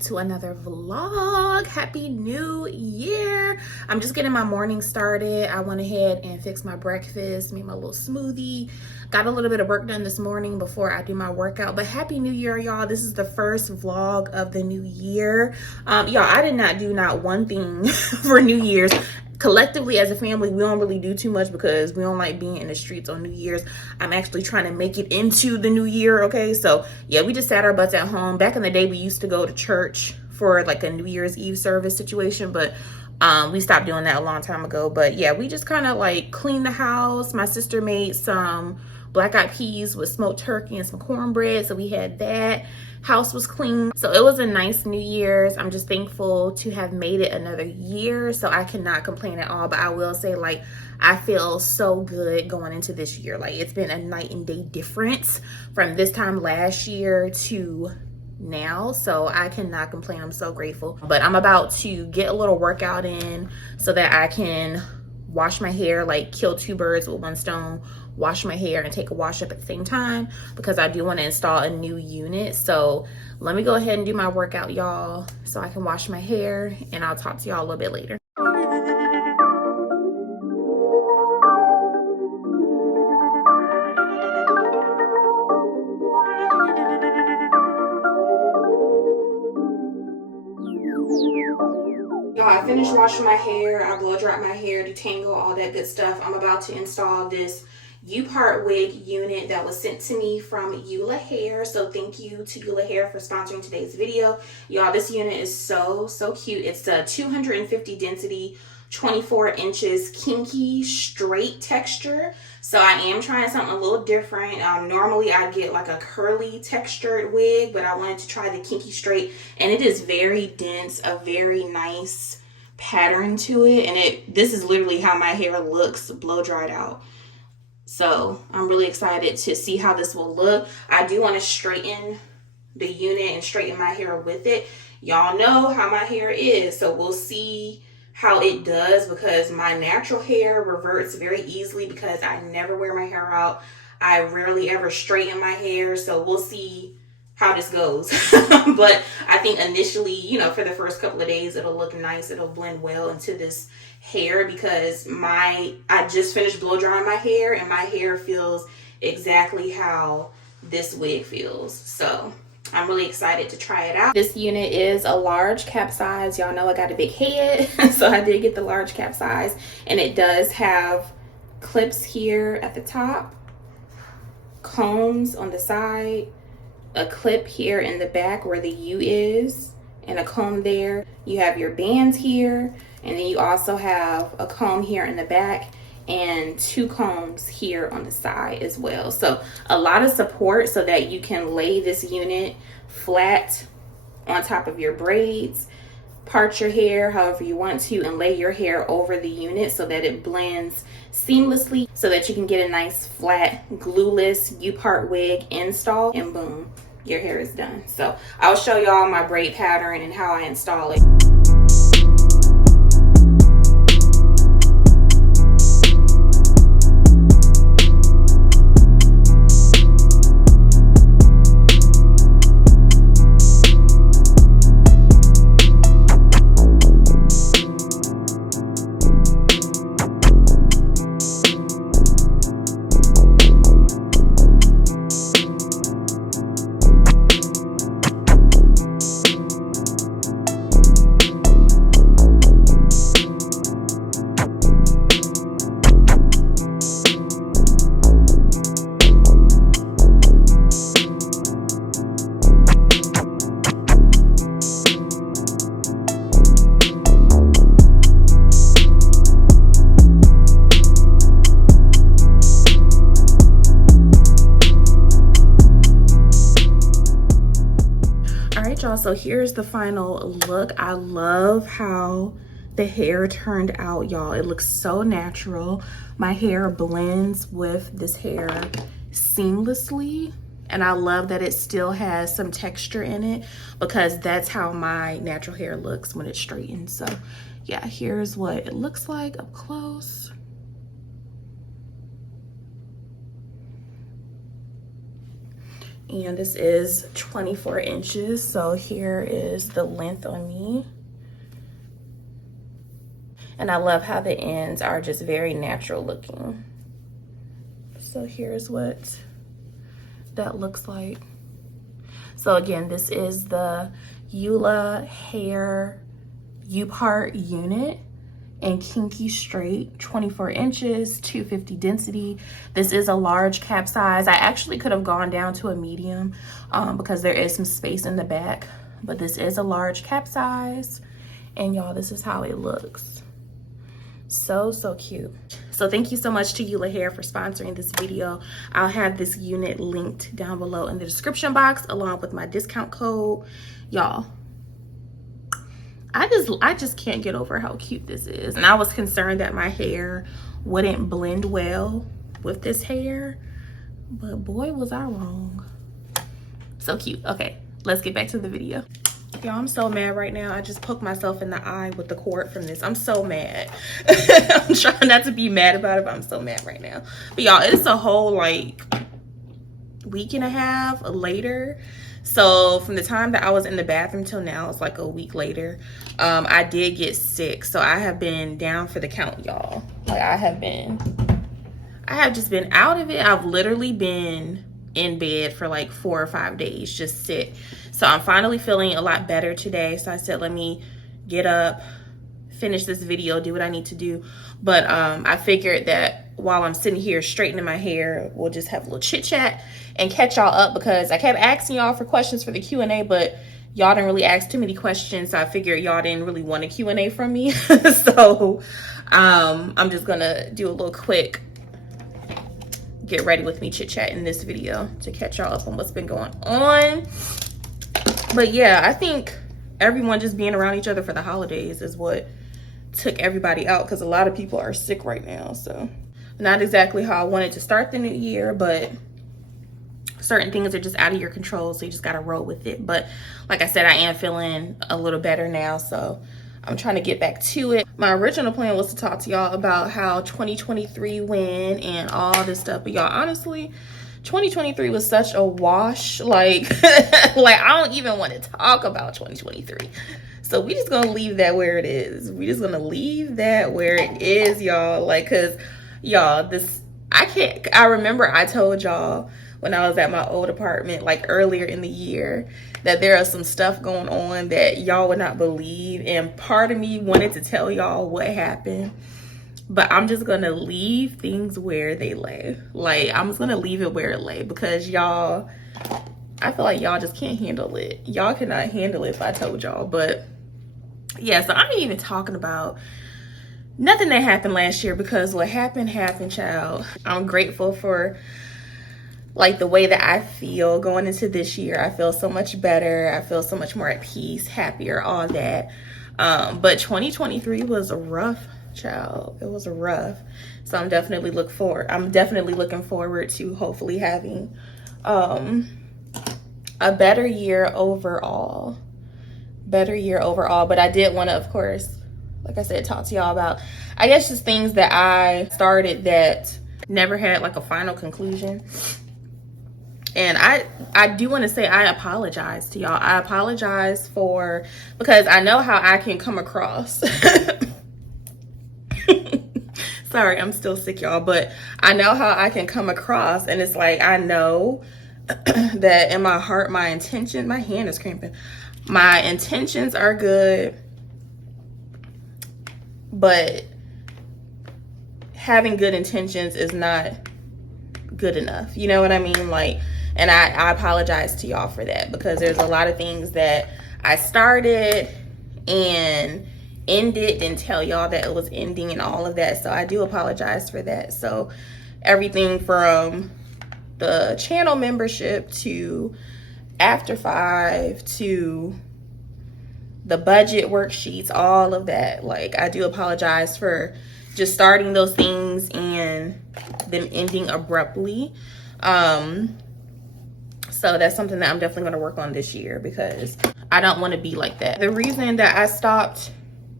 to another vlog. Happy New Year. I'm just getting my morning started. I went ahead and fixed my breakfast, made my little smoothie, got a little bit of work done this morning before I do my workout. But Happy New Year, y'all. This is the first vlog of the new year. Y'all, I did not do not one thing for New Year's. Collectively as a family, we don't really do too much because we don't like being in the streets on New Year's. I'm actually trying to make it into the new year, okay? So yeah, we just sat our butts at home. Back in the day, we used to go to church for like a New Year's Eve service situation, but we stopped doing that a long time ago. But yeah, we just kind of like cleaned the house. My sister made some black-eyed peas with smoked turkey and some cornbread, so we had that. House was clean, so it was a nice New Year's. I'm just thankful to have made it another year, so I cannot complain at all. But I will say, like, I feel so good going into this year. Like, it's been a night and day difference from this time last year to now, so I cannot complain. I'm so grateful. But I'm about to get a little workout in so that I can wash my hair, like kill two birds with one stone, wash my hair and take a wash up at the same time, because I do want to install a new unit. So let me go ahead and do my workout, y'all, so I can wash my hair, and I'll talk to y'all a little bit later. Y'all, I finished washing my hair. I blow dried my hair, detangle, all that good stuff. I'm about to install this U-part wig unit that was sent to me from Ulahair. So thank you to Ulahair for sponsoring today's video. Y'all, this unit is so cute. It's a 250 density, 24 inches kinky straight texture. So I am trying something a little different. Normally I get like a curly textured wig, but I wanted to try the kinky straight, and it is very dense, a very nice pattern to it, and this is literally how my hair looks blow dried out. So I'm really excited to see how this will look. I do want to straighten the unit and straighten my hair with it. Y'all know how my hair is, so we'll see how it does, because my natural hair reverts very easily because I never wear my hair out. I rarely ever straighten my hair, so we'll see how this goes. But I think initially, you know, for the first couple of days, it'll look nice. It'll blend well into this hair, because I just finished blow drying my hair, and my hair feels exactly how this wig feels. So I'm really excited to try it out. This unit is a large cap size. Y'all know I got a big head, so I did get the large cap size, and it does have clips here at the top, combs on the side, a clip here in the back where the U is, and a comb there. You have your bands here, and then you also have a comb here in the back and two combs here on the side as well. So a lot of support so that you can lay this unit flat on top of your braids, part your hair however you want to, and lay your hair over the unit so that it blends seamlessly, so that you can get a nice flat glueless U-part wig install, and boom, your hair is done. So I'll show y'all my braid pattern and how I install it. Y'all, so here's the final look. I love how the hair turned out, y'all. It looks so natural. My hair blends with this hair seamlessly, and I love that it still has some texture in it, because that's how my natural hair looks when it's straightened. So yeah, here's what it looks like up close. And this is 24 inches. So here is the length on me. And I love how the ends are just very natural looking. So here's what that looks like. So again, this is the Ulahair U-part unit in Kinky straight, 24 inches, 250 density. This is a large cap size. I actually could have gone down to a medium because there is some space in the back, but this is a large cap size. And y'all, this is how it looks. So cute. So thank you so much to Ulahair for sponsoring this video. I'll have this unit linked down below in the description box along with my discount code. Y'all, I just can't get over how cute this is. And I was concerned that my hair wouldn't blend well with this hair, but boy was I wrong. So cute. Okay, let's get back to the video. Y'all, I'm so mad right now. I just poked myself in the eye with the cord from this. I'm so mad. I'm trying not to be mad about it, but I'm so mad right now. But y'all, it's a whole like week and a half later. So from the time that I was in the bathroom till now, it's like a week later. I did get sick. So I have been down for the count, y'all. Like I have just been out of it. I've literally been in bed for like 4 or 5 days, just sick. So I'm finally feeling a lot better today. So I said, let me get up, finish this video, do what I need to do. But I figured that while I'm sitting here straightening my hair, we'll just have a little chit chat and catch y'all up, because I kept asking y'all for questions for the Q&A, but y'all didn't really ask too many questions. So I figured y'all didn't really want a Q&A from me. So I'm just gonna do a little quick get ready with me chit chat in this video to catch y'all up on what's been going on. But yeah, I think everyone just being around each other for the holidays is what took everybody out, because a lot of people are sick right now. So not exactly how I wanted to start the new year, but certain things are just out of your control, so you just gotta roll with it. But like I said, I am feeling a little better now, so I'm trying to get back to it. My original plan was to talk to y'all about how 2023 went and all this stuff, but y'all, honestly, 2023 was such a wash. Like like I don't even want to talk about 2023. So we just gonna leave that where it is. We just gonna leave that where it is, y'all. Like, cause y'all, I remember I told y'all when I was at my old apartment, like earlier in the year, that there are some stuff going on that y'all would not believe. And part of me wanted to tell y'all what happened, but I'm just gonna leave things where they lay. Like, I'm just gonna leave it where it lay, because y'all, I feel like y'all just can't handle it. Y'all cannot handle it if I told y'all. But yeah, so I ain't even talking about nothing that happened last year, because what happened, child. I'm grateful for like the way that I feel going into this year. I feel so much better. I feel so much more at peace, happier, all that. But 2023 was rough, child. It was rough. So I'm definitely looking forward to hopefully having a better year overall. But I did want to, of course, like I said, talk to y'all about, I guess, just things that I started that never had like a final conclusion. And I do want to say I apologize to y'all. I apologize because I know how I can come across. Sorry, I'm still sick, y'all, but I know how I can come across, and it's like, I know that in my heart, my hand is cramping. My intentions are good, but having good intentions is not good enough. You know what I mean? Like, and I apologize to y'all for that, because there's a lot of things that I started and ended, didn't tell y'all that it was ending and all of that. So I do apologize for that. So everything from the channel membership to After 5 to the budget worksheets, all of that, like, I do apologize for just starting those things and them ending abruptly. So that's something that I'm definitely going to work on this year, because I don't want to be like that. The reason that I stopped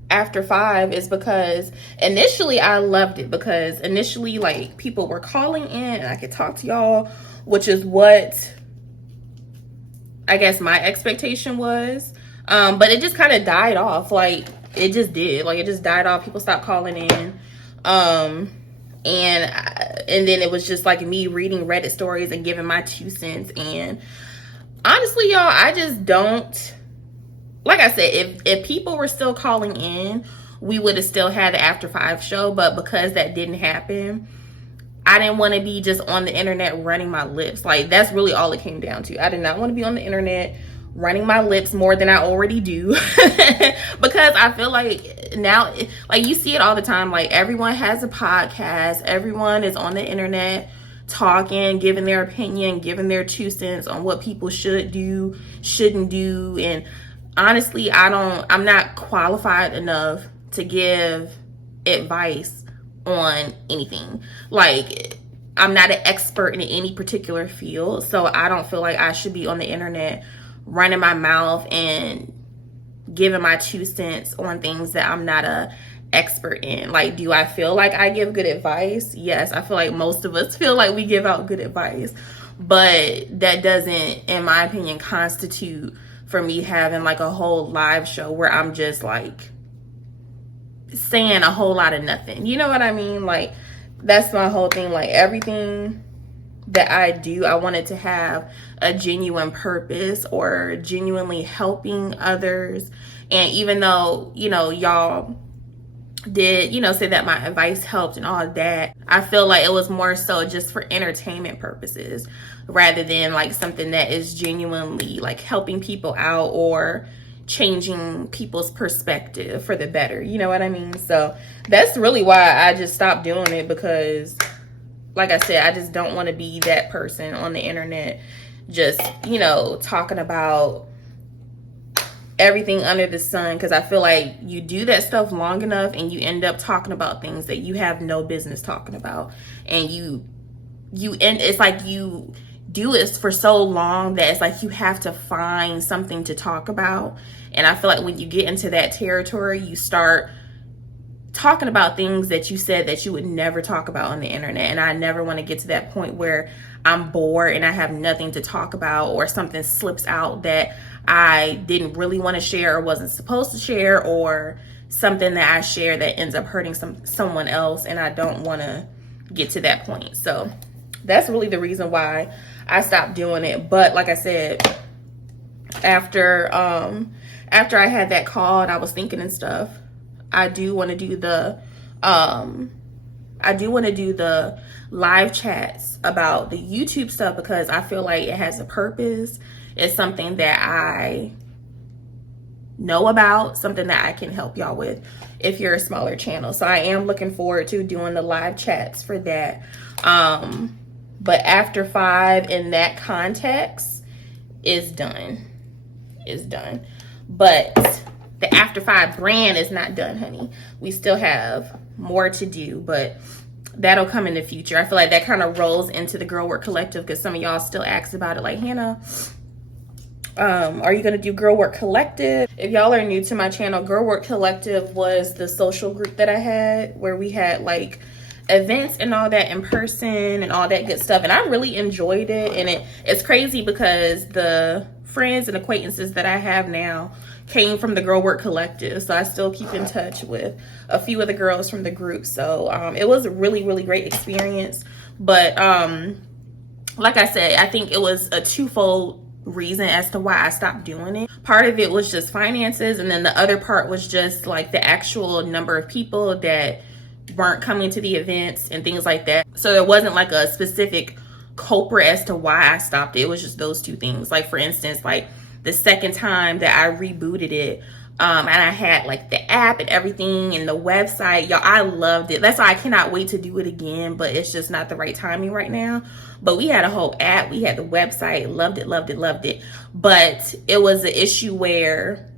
After 5 is because initially I loved it, because initially, like, people were calling in and I could talk to y'all, which is what I guess my expectation was. But it just kind of died off. Like, it just did. Like, it just died off. People stopped calling in. And then it was just like me reading Reddit stories and giving my 2 cents. And honestly, y'all, I just don't, like I said, if people were still calling in, we would have still had the After 5 show. But because that didn't happen, I didn't want to be just on the internet running my lips. Like, that's really all it came down to. I did not want to be on the internet running my lips more than I already do. Because I feel like now, like, you see it all the time. Like, everyone has a podcast. Everyone is on the internet talking, giving their opinion, giving their 2 cents on what people should do, shouldn't do. And honestly, I'm not qualified enough to give advice on anything. Like, I'm not an expert in any particular field, so I don't feel like I should be on the internet running my mouth and giving my 2 cents on things that I'm not a expert in. Like, do I feel like I give good advice? Yes, I feel like most of us feel like we give out good advice, but that doesn't, in my opinion, constitute for me having like a whole live show where I'm just like saying a whole lot of nothing. You know what I mean? Like, that's my whole thing. Like, everything that I do, I want it to have a genuine purpose or genuinely helping others. And even though, you know, y'all did, you know, say that my advice helped and all of that, I feel like it was more so just for entertainment purposes rather than like something that is genuinely like helping people out or changing people's perspective for the better. You know what I mean? So that's really why I just stopped doing it, because like I said, I just don't want to be that person on the internet just, you know, talking about everything under the sun, because I feel like you do that stuff long enough and you end up talking about things that you have no business talking about. And it's like you do it for so long that it's like you have to find something to talk about. And I feel like when you get into that territory, you start talking about things that you said that you would never talk about on the internet. And I never want to get to that point where I'm bored and I have nothing to talk about, or something slips out that I didn't really want to share or wasn't supposed to share, or something that I share that ends up hurting someone else, and I don't want to get to that point. So that's really the reason why I stopped doing it. But like I said, after I had that call and I was thinking and stuff, I do want to do the live chats about the YouTube stuff, because I feel like it has a purpose. It's something that I know about, something that I can help y'all with if you're a smaller channel. So I am looking forward to doing the live chats for that. But After 5 in that context is done. But the After 5 brand is not done, honey. We still have more to do, but that'll come in the future. I feel like that kind of rolls into the Girl Work Collective, because some of y'all still asked about it, like, Hannah, are you gonna do Girl Work Collective? If y'all are new to my channel, Girl Work Collective was the social group that I had where we had like events and all that in person and all that good stuff, and I really enjoyed it. And it's crazy because the friends and acquaintances that I have now came from the Girl Work Collective, so I still keep in touch with a few of the girls from the group. So it was a really, really great experience. But like I said, I think it was a twofold reason as to why I stopped doing it. Part of it was just finances, and then the other part was just like the actual number of people that weren't coming to the events and things like that. So there wasn't like a specific culprit as to why I stopped it. It was just those two things. Like, for instance, like the second time that I rebooted it, and I had like the app and everything and the website, y'all, I loved it. That's why I cannot wait to do it again, but it's just not the right timing right now. But we had a whole app, we had the website, loved it. But it was an issue where,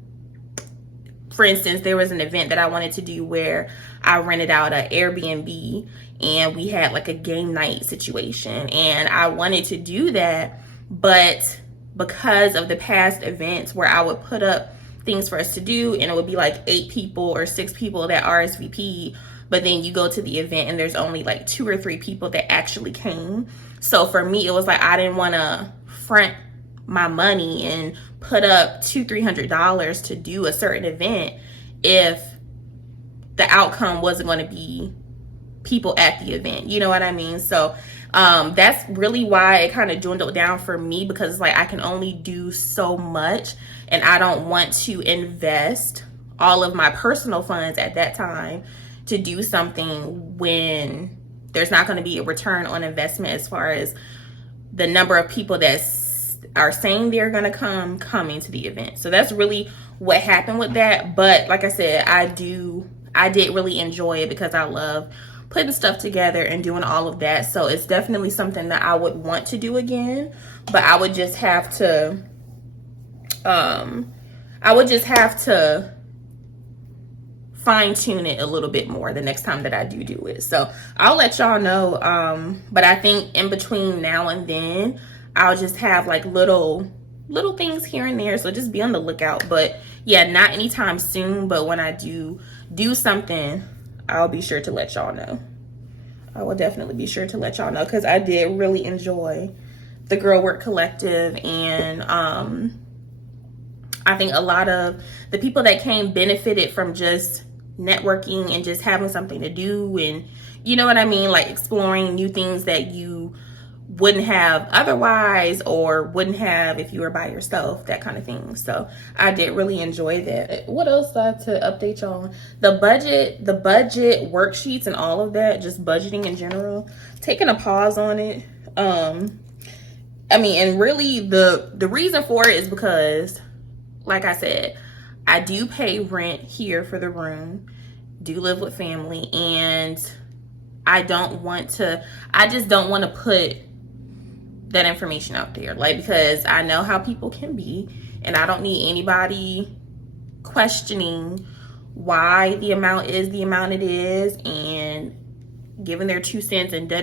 for instance, there was an event that I wanted to do where I rented out an Airbnb and we had like a game night situation, and I wanted to do that, but because of the past events where I would put up things for us to do and it would be like 8 people or 6 people that RSVP, but then you go to the event and there's only like 2 or 3 people that actually came. So for me, it was like I didn't want to front my money and put up $200-300 to do a certain event if the outcome wasn't going to be people at the event, you know what I mean? So that's really why it kind of dwindled down for me, because it's like I can only do so much, and I don't want to invest all of my personal funds at that time to do something when there's not going to be a return on investment as far as the number of people that are saying they're going to coming to the event. So that's really what happened with that. But like I said, I did really enjoy it because I love putting stuff together and doing all of that. So it's definitely something that I would want to do again, but I would just have to fine tune it a little bit more the next time that I do it. So I'll let y'all know. But I think in between now and then, I'll just have like little things here and there. So just be on the lookout. But yeah, not anytime soon. But when I do something, I'll be sure to let y'all know. I will definitely be sure to let y'all know, because I did really enjoy the Girl Work Collective, and I think a lot of the people that came benefited from just networking and just having something to do, and you know what I mean, like exploring new things that you wouldn't have otherwise or wouldn't have if you were by yourself, that kind of thing. So I did really enjoy that. What else do I have to update y'all on? The budget worksheets and all of that, just budgeting in general, taking a pause on it. I mean, and really the reason for it is because, like I said, I do pay rent here for the room, do live with family, and I just don't want to put that information out there, like, because I know how people can be, and I don't need anybody questioning why the amount is the amount it is and giving their 2 cents and da.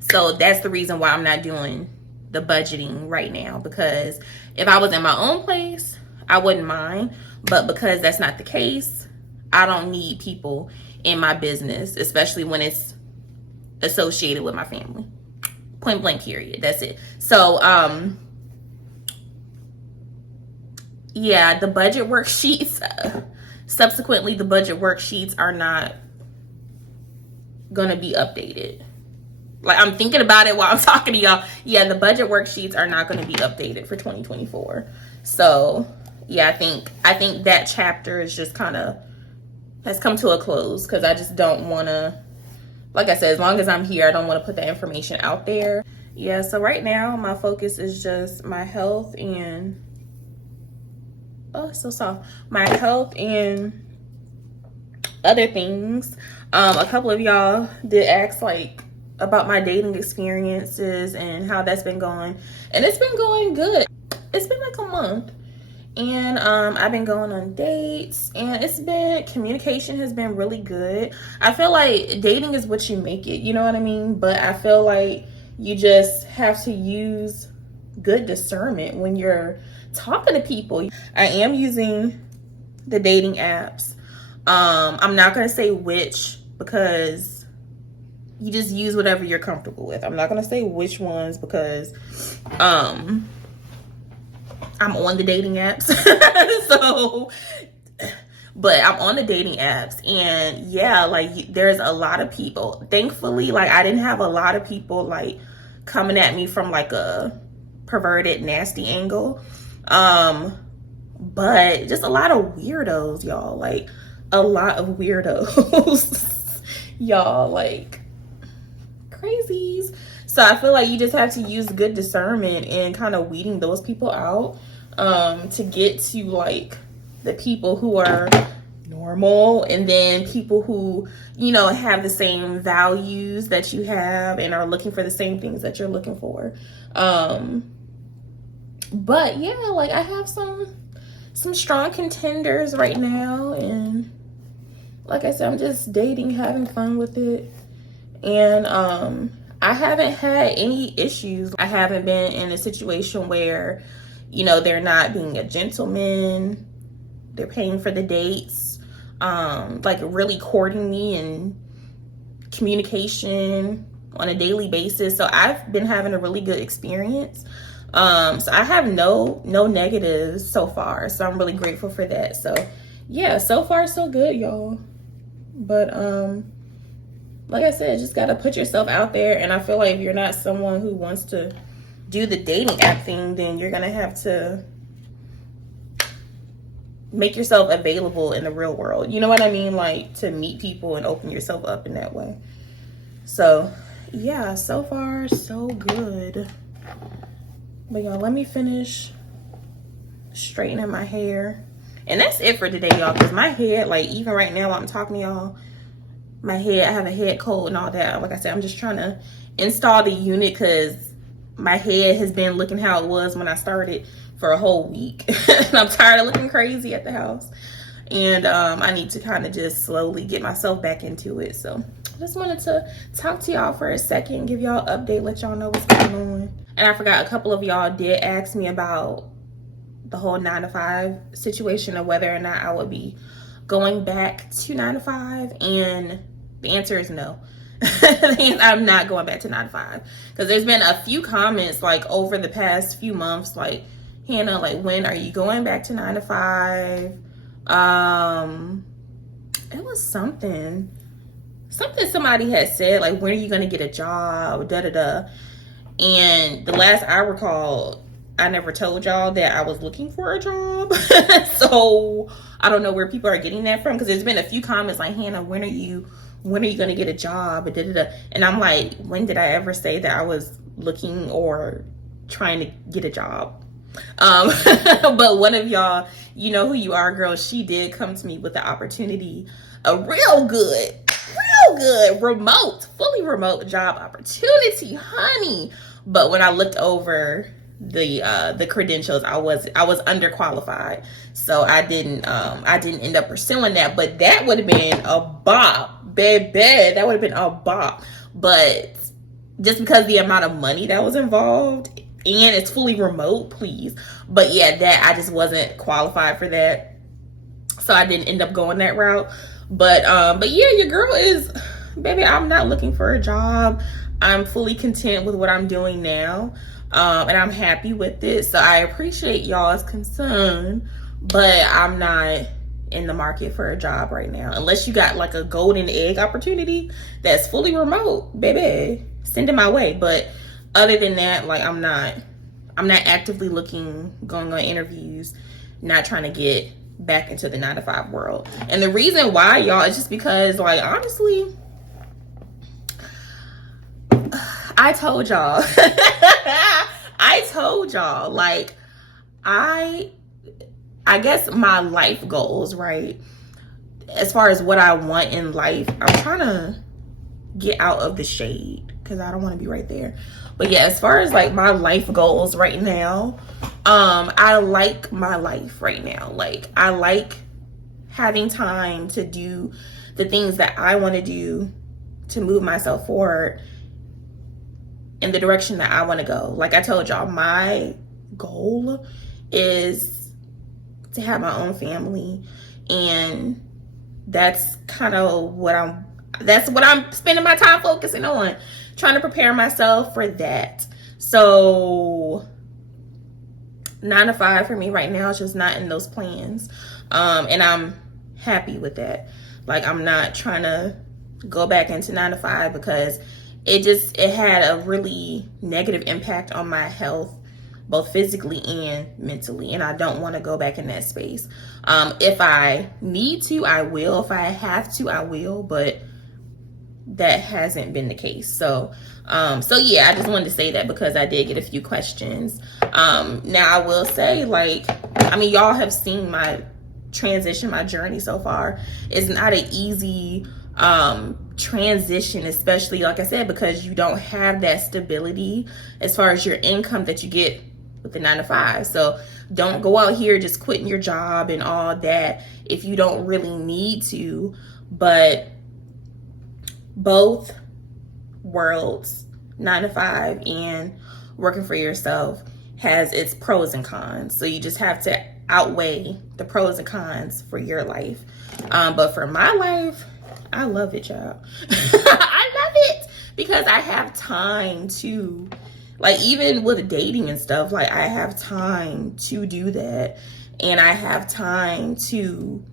So that's the reason why I'm not doing the budgeting right now, because if I was in my own place, I wouldn't mind, but because that's not the case, I don't need people in my business, especially when it's associated with my family. Point blank, period. That's it. So yeah, the budget worksheets, subsequently the budget worksheets are not gonna be updated. Like, I'm thinking about it while I'm talking to y'all. Yeah, the budget worksheets are not going to be updated for 2024. So yeah, I think that chapter is just kind of has come to a close, because I just don't want to, like I said, as long as I'm here, I don't want to put that information out there. Yeah, so right now my focus is just my health and my health and other things. A couple of y'all did ask like about my dating experiences and how that's been going, and it's been going good. It's been like a month, and I've been going on dates, and communication has been really good. I feel like dating is what you make it, you know what I mean? But I feel like you just have to use good discernment when you're talking to people. I am using the dating apps. I'm not gonna say which, because you just use whatever you're comfortable with. I'm not gonna say which ones, because I'm on the dating apps. So, but I'm on the dating apps, and yeah, like there's a lot of people. Thankfully, like I didn't have a lot of people like coming at me from like a perverted, nasty angle. But just a lot of weirdos, y'all. Like a lot of weirdos, y'all. Like crazies. So I feel like you just have to use good discernment and kind of weeding those people out, to get to like the people who are normal, and then people who, you know, have the same values that you have and are looking for the same things that you're looking for. But yeah, like I have some strong contenders right now, and like I said, I'm just dating, having fun with it. And I haven't had any issues. I haven't been in a situation where, you know, they're not being a gentleman, they're paying for the dates, like really courting me and communication on a daily basis. So I've been having a really good experience. So I have no negatives so far. So I'm really grateful for that. So yeah, so far so good, y'all. But like I said, just gotta put yourself out there. And I feel like if you're not someone who wants to do the dating app thing, then you're gonna have to make yourself available in the real world. You know what I mean? Like, to meet people and open yourself up in that way. So yeah, so far so good. But y'all, let me finish straightening my hair. And that's it for today, y'all, because my head, like, even right now while I'm talking to y'all, my head, I have a head cold and all that. Like I said, I'm just trying to install the unit because my head has been looking how it was when I started for a whole week. And I'm tired of looking crazy at the house. And I need to kind of just slowly get myself back into it. So I just wanted to talk to y'all for a second, give y'all an update, let y'all know what's going on. And I forgot, a couple of y'all did ask me about the whole 9 to 5 situation of whether or not I would be going back to 9 to 5. And the answer is no. I'm not going back to 9 to 5. Because there's been a few comments like over the past few months, like, Hannah, like, when are you going back to 9 to 5? It was something somebody had said, like, when are you gonna get a job, and the last I recall, I never told y'all that I was looking for a job. So I don't know where people are getting that from, because there's been a few comments like, Hannah, when are you gonna get a job, and I'm like, when did I ever say that I was looking or trying to get a job? But one of y'all, you know who you are, girl, she did come to me with the opportunity, a real good fully remote job opportunity, honey. But when I looked over the credentials, I was underqualified, so I didn't end up pursuing that. But that would have been a bop, baby. That would have been a bop. But just because the amount of money that was involved, and it's fully remote, please. But yeah, that I just wasn't qualified for that, so I didn't end up going that route. But yeah, your girl is, baby, I'm not looking for a job. I'm fully content with what I'm doing now, and I'm happy with it. So I appreciate y'all's concern, but I'm not in the market for a job right now. Unless you got like a golden egg opportunity that's fully remote, baby, send it my way. But other than that, like, I'm not actively looking, going on interviews, not trying to get back into the 9 to 5 world. And the reason why, y'all, is just because, like, honestly, I told y'all, like, I guess my life goals, right? As far as what I want in life, I'm trying to get out of the shade because I don't want to be right there. But yeah, as far as like my life goals right now, I like my life right now. Like, I like having time to do the things that I want to do to move myself forward in the direction that I want to go. Like I told y'all, my goal is to have my own family, and that's kind of what I'm spending my time focusing on, trying to prepare myself for that. So 9 to 5 for me right now is just not in those plans, and I'm happy with that. Like, I'm not trying to go back into 9 to 5 because it had a really negative impact on my health, both physically and mentally, and I don't want to go back in that space. If I need to, I will. If I have to, I will, but that hasn't been the case. So yeah, I just wanted to say that because I did get a few questions. Now I will say, like, I mean, y'all have seen my transition, my journey so far. It's not an easy transition, especially, like I said, because you don't have that stability as far as your income that you get with the 9 to 5. So don't go out here just quitting your job and all that if you don't really need to. But both worlds, 9 to 5 and working for yourself, has its pros and cons. So you just have to outweigh the pros and cons for your life. But for my life, I love it, y'all. I love it because I have time to Like, even with dating and stuff, like, I have time to do that. And I have time to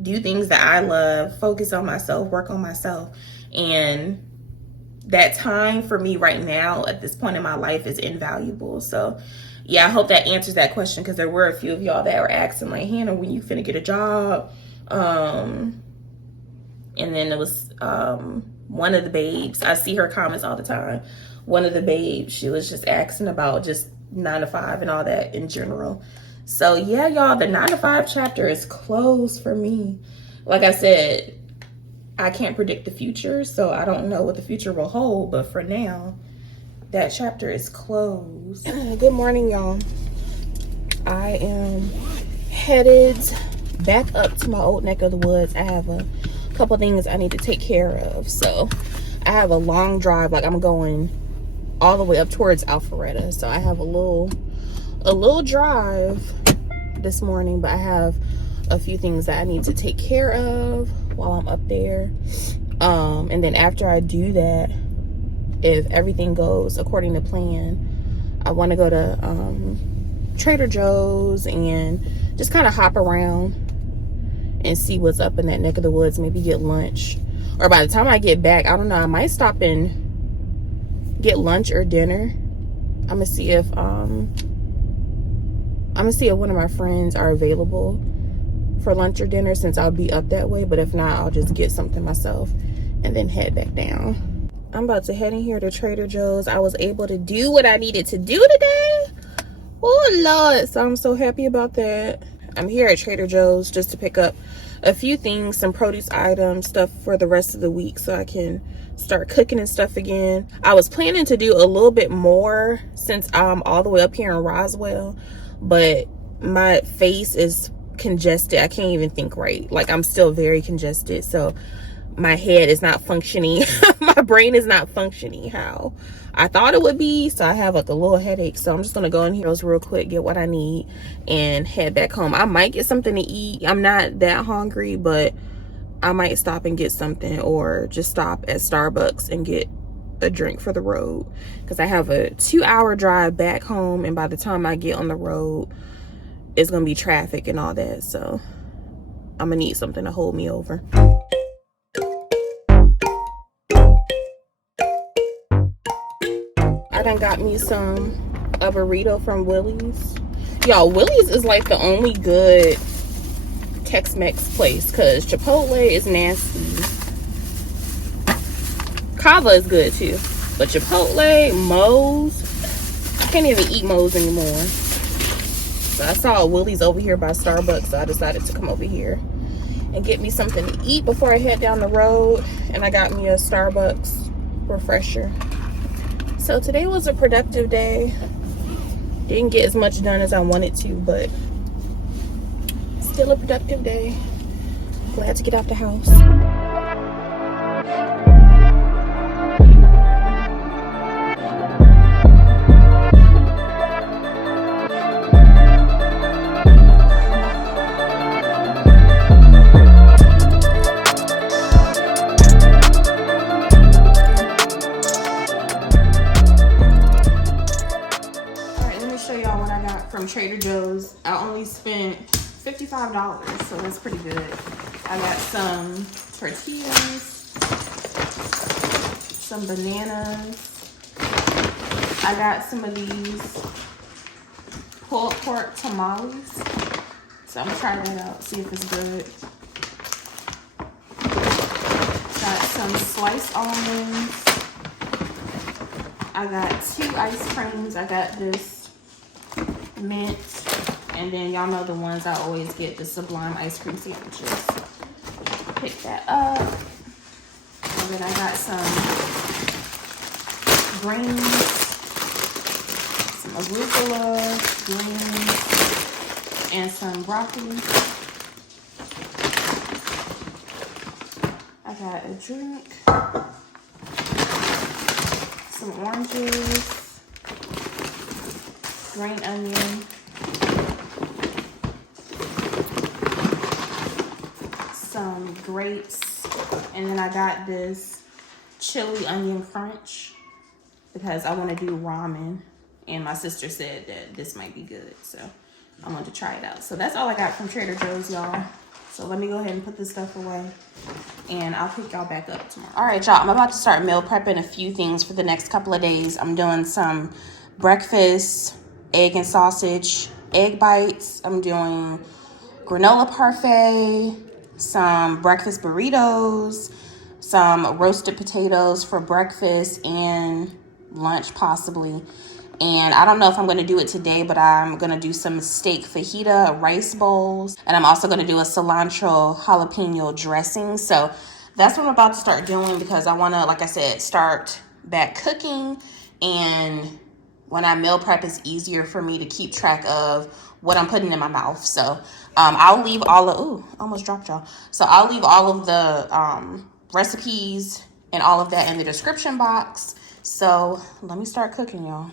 do things that I love, focus on myself, work on myself. And that time for me right now at this point in my life is invaluable. So yeah, I hope that answers that question, because there were a few of y'all that were asking, like, Hannah, when you finna get a job? And then it was one of the babes, I see her comments all the time. One of the babes, she was just asking about just 9 to 5 and all that in general. So yeah, y'all, the 9 to 5 chapter is closed for me. Like I said, I can't predict the future, so I don't know what the future will hold, but for now, that chapter is closed. Good morning, y'all. I am headed back up to my old neck of the woods. I have a couple things I need to take care of. So I have a long drive, like I'm going all the way up towards Alpharetta. So I have a little drive this morning, but I have a few things that I need to take care of while I'm up there. And then after I do that, if everything goes according to plan, I want to go to Trader Joe's and just kind of hop around and see what's up in that neck of the woods. Maybe get lunch, or by the time I get back, I don't know, I might stop and get lunch or dinner. I'm gonna see if one of my friends are available for lunch or dinner, since I'll be up that way. But if not, I'll just get something myself and then head back down. I'm about to head in here to Trader Joe's. I was able to do what I needed to do today. Oh Lord, so I'm so happy about that. I'm here at Trader Joe's just to pick up a few things, some produce items, stuff for the rest of the week, so I can start cooking and stuff again. I was planning to do a little bit more since I'm all the way up here in Roswell, but my face is congested. I can't even think right. Like, I'm still very congested, so my head is not functioning. My brain is not functioning how I thought it would be, so I have like a little headache. So I'm just gonna go in here real quick, get what I need, and head back home. I might get something to eat. I'm not that hungry, but I might stop and get something, or just stop at Starbucks and get a drink for the road, because I have a 2-hour drive back home, and by the time I get on the road, it's gonna be traffic and all that. So I'm gonna need something to hold me over. I done got me a burrito from Willie's. Y'all, Willie's is like the only good Tex-Mex place, because Chipotle is nasty. Cava is good too, but Chipotle, Moe's, I can't even eat Moe's anymore. So I saw a Willie's over here by Starbucks, so I decided to come over here and get me something to eat before I head down the road. And I got me a Starbucks refresher. So today was a productive day. Didn't get as much done as I wanted to, but still a productive day. Glad to get out the house. From Trader Joe's. I only spent $55, so that's pretty good. I got some tortillas, some bananas. I got some of these pulled pork tamales, so I'm gonna try that out, see if it's good. Got some sliced almonds. I got 2 ice creams. I got this mint, and then y'all know the ones I always get, the Sublime ice cream sandwiches. Pick that up. And then I got some greens, some arugula, greens, and some broccoli. I got a drink, some oranges, green onion, some grapes, and then I got this chili onion crunch, the because I want to do ramen. And my sister said that this might be good. So I wanted to try it out. So that's all I got from Trader Joe's, y'all. So let me go ahead and put this stuff away. And I'll pick y'all back up tomorrow. All right, y'all. I'm about to start meal prepping a few things for the next couple of days. I'm doing some breakfast egg and sausage egg bites. I'm doing granola parfait, some breakfast burritos, some roasted potatoes for breakfast and lunch possibly. And I don't know if I'm going to do it today, but I'm going to do some steak fajita rice bowls. And I'm also going to do a cilantro jalapeno dressing. So that's what I'm about to start doing because I want to, like I said, start back cooking. And when I meal prep, it's easier for me to keep track of what I'm putting in my mouth. So I'll leave all of, ooh, almost dropped y'all. So I'll leave all of the recipes and all of that in the description box. So let me start cooking, y'all.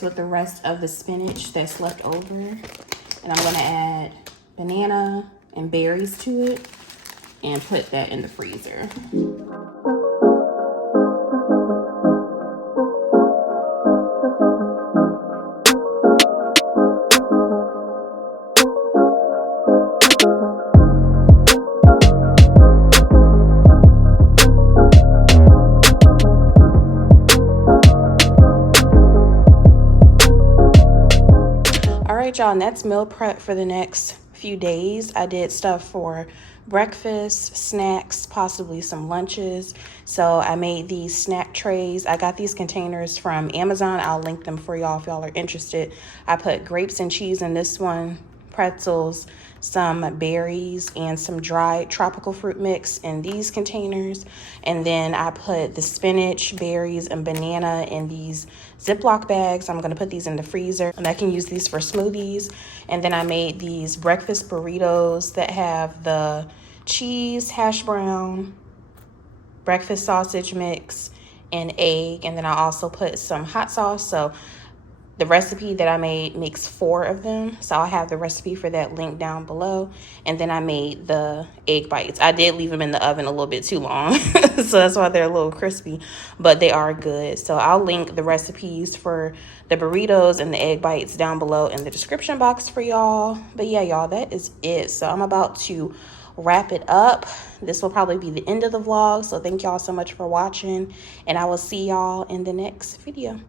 With the rest of the spinach that's left over, and I'm going to add banana and berries to it and put that in the freezer. Y'all, and that's meal prep for the next few days. I did stuff for breakfast, snacks, possibly some lunches. So I made these snack trays. I got these containers from Amazon. I'll link them for y'all if y'all are interested. I put grapes and cheese in this one, pretzels, some berries, and some dried tropical fruit mix in these containers. And then I put the spinach, berries, and banana in these Ziploc bags. I'm going to put these in the freezer, and I can use these for smoothies. And then I made these breakfast burritos that have the cheese, hash brown, breakfast sausage mix, and egg. And then I also put some hot sauce. So the recipe that I made makes 4 of them. So I'll have the recipe for that linked down below. And then I made the egg bites. I did leave them in the oven a little bit too long. So that's why they're a little crispy. But they are good. So I'll link the recipes for the burritos and the egg bites down below in the description box for y'all. But yeah, y'all, that is it. So I'm about to wrap it up. This will probably be the end of the vlog. So thank y'all so much for watching. And I will see y'all in the next video.